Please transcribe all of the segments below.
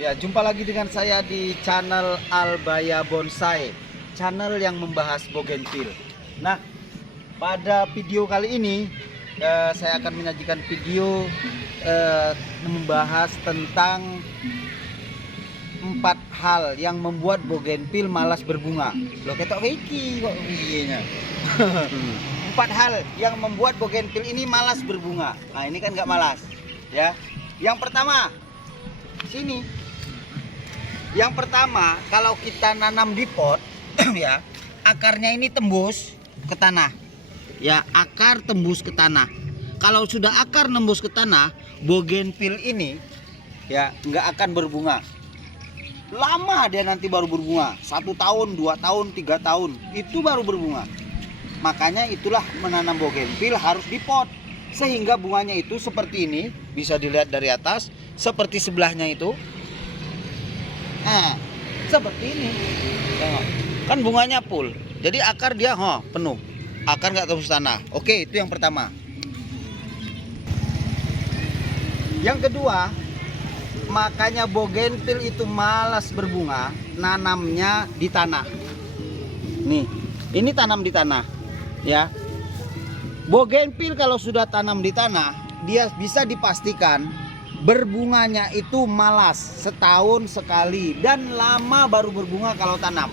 Ya, jumpa lagi dengan saya di channel Albaya Bonsai, channel yang membahas bougainville. Nah, pada video kali ini saya akan menyajikan video membahas tentang 4 hal yang membuat bougainville malas berbunga. Loh, ketok iki kok videonya. 4 hal yang membuat bougainville ini malas berbunga. Nah, ini kan nggak malas, ya. Yang pertama, sini. Yang pertama, kalau kita nanam di pot, ya, akarnya ini tembus ke tanah. Ya, akar tembus ke tanah. Kalau sudah akar nembus ke tanah, bougainville ini ya nggak akan berbunga. Lama dia nanti baru berbunga. 1 tahun, 2 tahun, 3 tahun itu baru berbunga. Makanya itulah menanam bougainville harus di pot, sehingga bunganya itu seperti ini, bisa dilihat dari atas, seperti sebelahnya itu. Nah, seperti ini. Tengok. Kan bunganya full. Jadi akar dia penuh. Akar nggak tembus tanah. Oke, itu yang pertama. Yang kedua, makanya bougainville itu malas berbunga, nanamnya di tanah. Nih, ini tanam di tanah, ya. Bougainville kalau sudah tanam di tanah, dia bisa dipastikan berbunganya itu malas, setahun sekali, dan lama baru berbunga kalau tanam.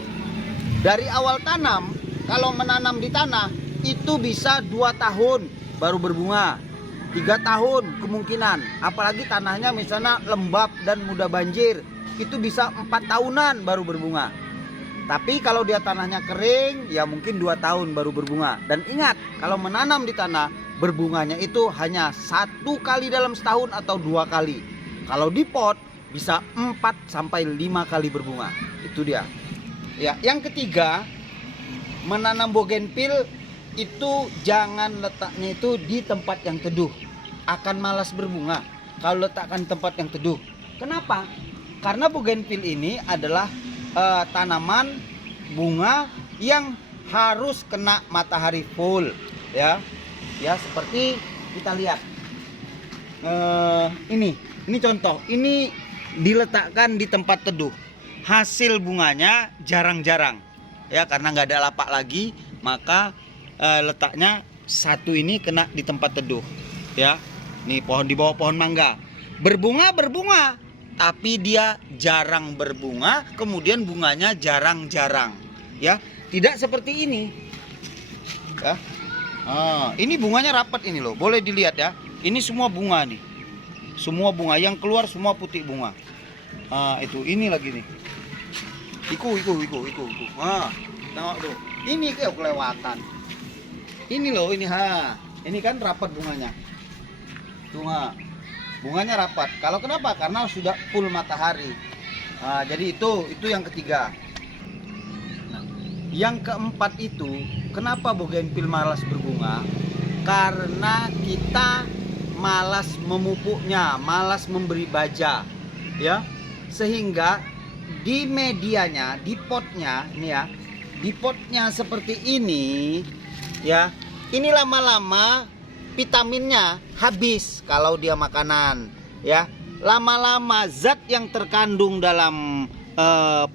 Dari awal tanam, kalau menanam di tanah itu bisa 2 tahun baru berbunga, 3 tahun kemungkinan. Apalagi tanahnya misalnya lembab dan mudah banjir, itu bisa 4 tahunan baru berbunga. Tapi kalau dia tanahnya kering, ya mungkin 2 tahun baru berbunga. Dan ingat, kalau menanam di tanah, berbunganya itu hanya 1 kali dalam setahun atau 2 kali. Kalau di pot bisa 4 sampai 5 kali berbunga. Itu dia. Ya, yang ketiga, menanam bougainville itu jangan letaknya itu di tempat yang teduh. Akan malas berbunga kalau letakkan tempat yang teduh. Kenapa? Karena bougainville ini adalah tanaman bunga yang harus kena matahari full, ya. Ya, seperti kita lihat ini contoh, ini diletakkan di tempat teduh, hasil bunganya jarang-jarang, ya, karena nggak ada lapak lagi, maka letaknya satu ini kena di tempat teduh, ya. Nih pohon di bawah pohon mangga berbunga, tapi dia jarang berbunga, kemudian bunganya jarang-jarang, ya. Tidak seperti ini, ya. Ini bunganya rapat ini loh, boleh dilihat ya. Ini semua bunga nih, semua bunga yang keluar semua putih bunga. Itu ini lagi nih. Iku. Tengok tuh. Ini kayak kelewatan. Ini loh, ini kan rapat bunganya. Tuh, bunganya rapat. Kalau kenapa? Karena sudah full matahari. Jadi itu yang ketiga. Yang keempat itu, kenapa bougainville malas berbunga? Karena kita malas memupuknya, malas memberi baja, ya. Sehingga di medianya, di potnya, ini ya, di potnya seperti ini, ya. Ini lama-lama vitaminnya habis kalau dia makanan, ya. Lama-lama zat yang terkandung dalam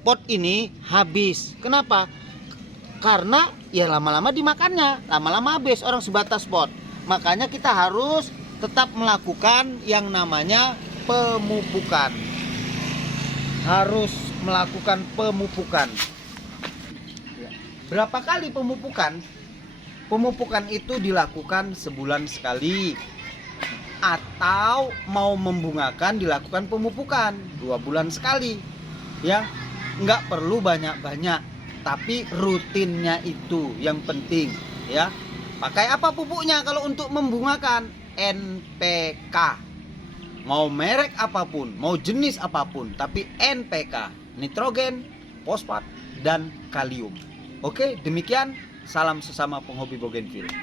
pot ini habis. Kenapa? Karena ya lama-lama dimakannya, lama-lama habis orang sebatas pot. Makanya kita harus tetap melakukan yang namanya pemupukan. Harus melakukan pemupukan. Berapa kali pemupukan? Pemupukan itu dilakukan sebulan sekali. Atau mau membungakan dilakukan pemupukan 2 bulan sekali. Ya, nggak perlu banyak-banyak. Tapi rutinnya itu yang penting, ya. Pakai apa pupuknya kalau untuk membungakan? NPK. Mau merek apapun, mau jenis apapun, tapi NPK, nitrogen, fosfat, dan kalium. Oke, demikian. Salam sesama penghobi bougainville.